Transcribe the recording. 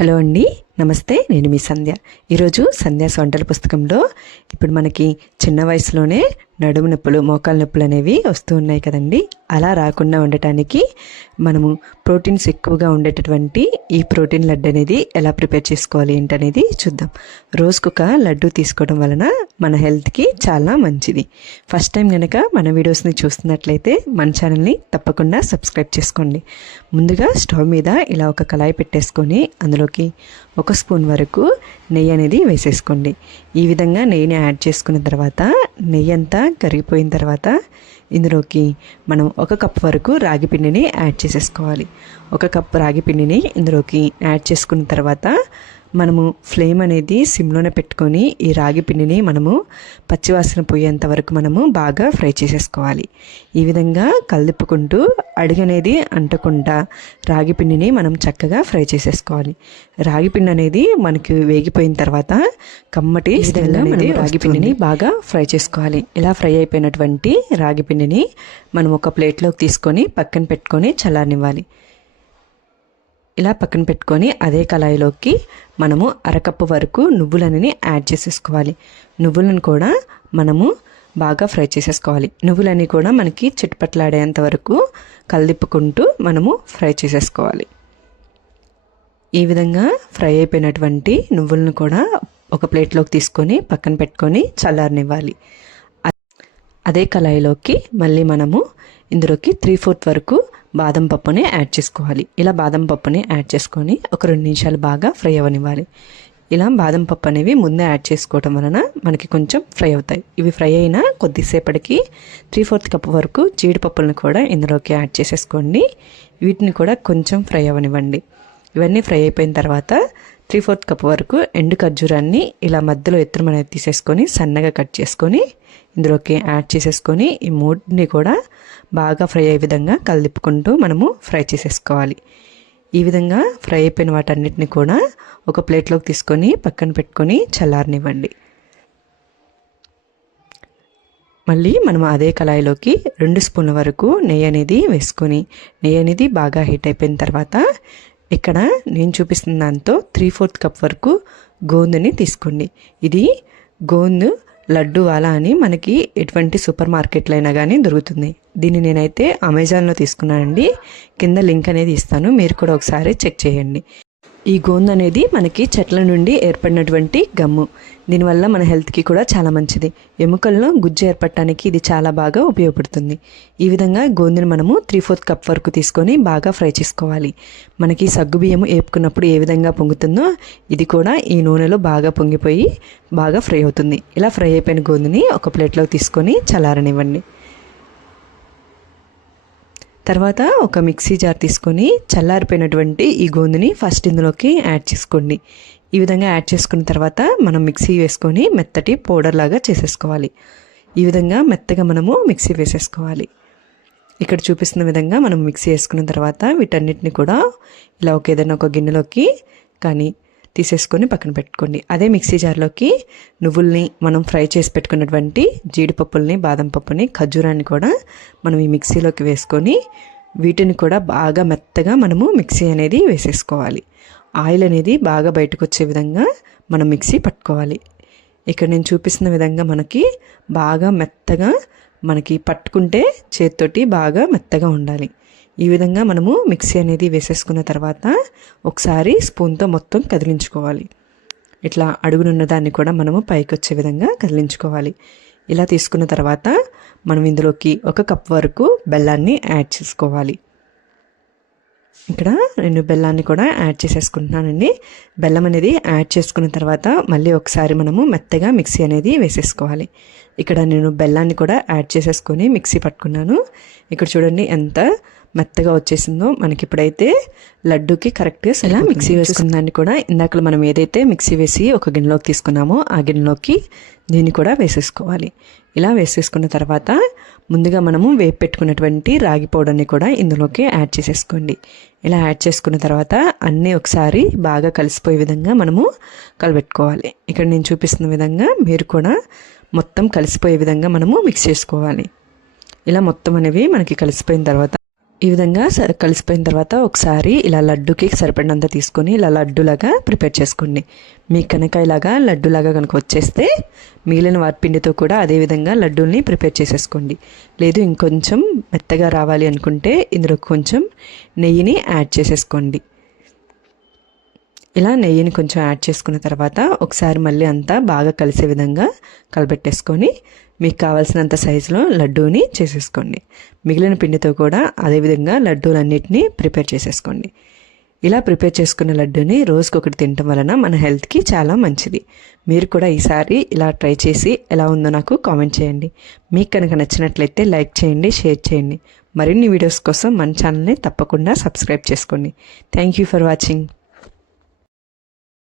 Hello అండి, నమస్తే. నేను మీ సంధ్య. ఈరోజు సంధ్యాస్ వంటల పుస్తకంలో ఇప్పుడు మనకి చిన్న వయసులోనే నడుము నొప్పులు, మోకాలు నొప్పులు అనేవి వస్తూ ఉన్నాయి కదండి. అలా రాకుండా ఉండటానికి మనము ప్రోటీన్స్ ఎక్కువగా ఉండేటటువంటి ఈ ప్రోటీన్ లడ్డు అనేది ఎలా ప్రిపేర్ చేసుకోవాలి ఏంటనేది చూద్దాం. రోజుకొక లడ్డు తీసుకోవడం వలన మన హెల్త్కి చాలా మంచిది. ఫస్ట్ టైం కనుక మన వీడియోస్ని చూస్తున్నట్లయితే మన ఛానల్ని తప్పకుండా సబ్స్క్రైబ్ చేసుకోండి. ముందుగా స్టవ్ మీద ఇలా ఒక కళాయి పెట్టేసుకొని అందులోకి 1 స్పూన్ వరకు నెయ్యి అనేది వేసేసుకోండి. ఈ విధంగా నెయ్యిని యాడ్ చేసుకున్న తర్వాత నెయ్యి అంతా కరిగిపోయిన తర్వాత ఇందులోకి మనం 1 కప్ వరకు రాగి పిండిని యాడ్ చేసేసుకోవాలి. 1 కప్ రాగి పిండిని ఇందులోకి యాడ్ చేసుకున్న తర్వాత మనము ఫ్లేమ్ అనేది సిమ్లోనే పెట్టుకొని ఈ రాగి పిండిని మనము పచ్చివాసన పోయేంత వరకు మనము బాగా ఫ్రై చేసేసుకోవాలి. ఈ విధంగా కలిపుకుంటూ అడుగనేది అంటకుండా రాగి పిండిని మనం చక్కగా ఫ్రై చేసేసుకోవాలి. రాగి పిండి అనేది మనకి వేగిపోయిన తర్వాత కమ్మటి స్మెల్ అనేది రాగి పిండిని బాగా ఫ్రై చేసుకోవాలి. ఇలా ఫ్రై అయిపోయినటువంటి రాగి పిండిని మనం ఒక ప్లేట్లోకి తీసుకొని పక్కన పెట్టుకొని చల్లారనివ్వాలి. ఇలా పక్కన పెట్టుకొని అదే కళాయిలోకి మనము 1/2 కప్పు వరకు నువ్వులని యాడ్ చేసేసుకోవాలి. నువ్వులను కూడా మనము బాగా ఫ్రై చేసేసుకోవాలి. నువ్వులన్నీ కూడా మనకి చిట్పట్లాడేంత వరకు కలిపుకుంటూ మనము ఫ్రై చేసేసుకోవాలి. ఈ విధంగా ఫ్రై అయిపోయినటువంటి నువ్వులను కూడా ఒక ప్లేట్లోకి తీసుకొని పక్కన పెట్టుకొని చల్లారనివ్వాలి. అదే కళాయిలోకి మళ్ళీ మనము ఇందులోకి 3/4 వరకు బాదం పప్పుని యాడ్ చేసుకోవాలి. ఇలా బాదం పప్పుని యాడ్ చేసుకొని ఒక 2 నిమిషాలు బాగా ఫ్రై అవ్వనివ్వాలి. ఇలా బాదం పప్పు అనేవి ముందే యాడ్ చేసుకోవడం వలన మనకి కొంచెం ఫ్రై అవుతాయి. ఇవి ఫ్రై అయిన కొద్దిసేపటికి 3/4 కప్పు వరకు జీడిపప్పులను కూడా ఇందులోకి యాడ్ చేసేసుకోండి. వీటిని కూడా కొంచెం ఫ్రై అవ్వనివ్వండి. ఇవన్నీ ఫ్రై అయిపోయిన తర్వాత 3/4 కప్పు వరకు ఎండు ఖర్జూరాన్ని ఇలా మధ్యలో ఎత్తురు అనేది తీసేసుకొని సన్నగా కట్ చేసుకొని ఇందులోకి యాడ్ చేసేసుకొని ఈ మూడిని కూడా బాగా ఫ్రై అయ్యే విధంగా కలిపుకుంటూ మనము ఫ్రై చేసేసుకోవాలి. ఈ విధంగా ఫ్రై అయిపోయిన వాటన్నిటిని కూడా ఒక ప్లేట్లోకి తీసుకొని పక్కన పెట్టుకొని చల్లారనివ్వండి. మళ్ళీ మనం అదే కళాయిలోకి 2 స్పూన్ల వరకు నెయ్యి అనేది వేసుకొని నెయ్యి అనేది బాగా హీట్ అయిపోయిన తర్వాత ఇక్కడ నేను చూపిస్తున్న దాంతో 3/4 కప్ వరకు గోందుని తీసుకోండి. ఇది గోందు లడ్డు వాలా అని మనకి ఎటువంటి సూపర్ మార్కెట్లో అయినా కానీ దొరుకుతుంది. దీన్ని నేనైతే అమెజాన్లో తీసుకున్నానండి. కింద లింక్ అనేది ఇస్తాను, మీరు కూడా ఒకసారి చెక్ చేయండి. ఈ గోందు అనేది మనకి చెట్ల నుండి ఏర్పడినటువంటి గమ్ము. దీనివల్ల మన హెల్త్కి కూడా చాలా మంచిది. ఎముకల్లో గుజ్జు ఏర్పడటానికి ఇది చాలా బాగా ఉపయోగపడుతుంది. ఈ విధంగా గోందుని మనము 3/4 కప్ వరకు తీసుకొని బాగా ఫ్రై చేసుకోవాలి. మనకి సగ్గుబియ్యం వేపుకున్నప్పుడు ఏ విధంగా పొంగుతుందో ఇది కూడా ఈ నూనెలో బాగా పొంగిపోయి బాగా ఫ్రై అవుతుంది. ఇలా ఫ్రై అయిపోయిన గోందుని ఒక ప్లేట్లోకి తీసుకొని చల్లారనివ్వండి. తర్వాత ఒక మిక్సీ జార్ తీసుకొని చల్లారిపోయినటువంటి ఈ గోందుని ఫస్ట్ ఇందులోకి యాడ్ చేసుకోండి. ఈ విధంగా యాడ్ చేసుకున్న తర్వాత మనం మిక్సీ వేసుకొని మెత్తటి పౌడర్ లాగా చేసేసుకోవాలి. ఈ విధంగా మెత్తగా మనము మిక్సీ వేసేసుకోవాలి. ఇక్కడ చూపిస్తున్న విధంగా మనం మిక్సీ వేసుకున్న తర్వాత వీటన్నిటిని కూడా ఇలా ఏదైనా ఒక గిన్నెలోకి కానీ తీసేసుకొని పక్కన పెట్టుకోండి. అదే మిక్సీ జార్లోకి నువ్వుల్ని మనం ఫ్రై చేసి పెట్టుకున్నటువంటి జీడిపప్పుల్ని, బాదం పప్పుని, ఖర్జూరాన్ని కూడా మనం ఈ మిక్సీలోకి వేసుకొని వీటిని కూడా బాగా మెత్తగా మనము మిక్సీ అనేది వేసేసుకోవాలి. ఆయిల్ అనేది బాగా బయటకు వచ్చే విధంగా మనం మిక్సీ పట్టుకోవాలి. ఇక్కడ నేను చూపిస్తున్న విధంగా మనకి బాగా మెత్తగా మనకి పట్టుకుంటే చేతితోటి బాగా మెత్తగా ఉండాలి. ఈ విధంగా మనము మిక్సీ అనేది వేసేసుకున్న తర్వాత ఒకసారి స్పూన్తో మొత్తం కదిలించుకోవాలి. ఇట్లా అడుగునున్న దాన్ని కూడా మనము పైకి వచ్చే విధంగా కదిలించుకోవాలి. ఇలా తీసుకున్న తర్వాత మనం ఇందులోకి 1 కప్ వరకు బెల్లాన్ని యాడ్ చేసుకోవాలి. ఇక్కడ నేను బెల్లాన్ని కూడా యాడ్ చేసేసుకుంటున్నానండి. బెల్లం అనేది యాడ్ చేసుకున్న తర్వాత మళ్ళీ ఒకసారి మనము మెత్తగా మిక్సీ అనేది వేసేసుకోవాలి. ఇక్కడ నేను బెల్లాన్ని కూడా యాడ్ చేసేసుకొని మిక్సీ పట్టుకున్నాను. ఇక్కడ చూడండి ఎంత మెత్తగా వచ్చేసిందో. మనకి ఇప్పుడైతే లడ్డూకి కరెక్ట్గా ఇలా మిక్సీ వేసుకున్న దాన్ని కూడా ఇందాక మనం ఏదైతే మిక్సీ వేసి ఒక గిన్నెలోకి తీసుకున్నామో ఆ గిన్నెలోకి దీన్ని కూడా వేసేసుకోవాలి. ఇలా వేసేసుకున్న తర్వాత ముందుగా మనము వేపు పెట్టుకున్నటువంటి రాగి పౌడర్ని కూడా ఇందులోకి యాడ్ చేసేసుకోండి. ఇలా యాడ్ చేసుకున్న తర్వాత అన్నీ ఒకసారి బాగా కలిసిపోయే విధంగా మనము కలబెట్టుకోవాలి. ఇక్కడ నేను చూపిస్తున్న విధంగా మీరు కూడా మొత్తం కలిసిపోయే విధంగా మనము మిక్స్ చేసుకోవాలి. ఇలా మొత్తం అనేవి మనకి కలిసిపోయిన తర్వాత ఈ విధంగా కలిసిపోయిన తర్వాత ఒకసారి ఇలా లడ్డుకి సరిపడినంత తీసుకొని ఇలా లడ్డులాగా ప్రిపేర్ చేసుకోండి. మీకు కనుక ఇలాగా లడ్డులాగా కనుక వచ్చేస్తే మిగిలిన వాటి పిండితో కూడా అదేవిధంగా లడ్డూల్ని ప్రిపేర్ చేసేసుకోండి. లేదు ఇంకొంచెం మెత్తగా రావాలి అనుకుంటే ఇందులో కొంచెం నెయ్యిని యాడ్ చేసేసుకోండి. ఇలా నెయ్యిని కొంచెం యాడ్ చేసుకున్న తర్వాత ఒకసారి మళ్ళీ అంతా బాగా కలిసే విధంగా కలబెట్టేసుకొని మీకు కావాల్సినంత సైజులో లడ్డూని చేసేసుకోండి. మిగిలిన పిండితో కూడా అదేవిధంగా లడ్డూలన్నిటినీ ప్రిపేర్ చేసేసుకోండి. ఇలా ప్రిపేర్ చేసుకున్న లడ్డూని రోజుకొకటి తినటం వలన మన హెల్త్కి చాలా మంచిది. మీరు కూడా ఈసారి ఇలా ట్రై చేసి ఎలా ఉందో నాకు కామెంట్ చేయండి. మీకు కనుక నచ్చినట్లయితే లైక్ చేయండి, షేర్ చేయండి. మరిన్ని వీడియోస్ కోసం మన ఛానల్ని తప్పకుండా సబ్స్క్రైబ్ చేసుకోండి. Thank you for watching.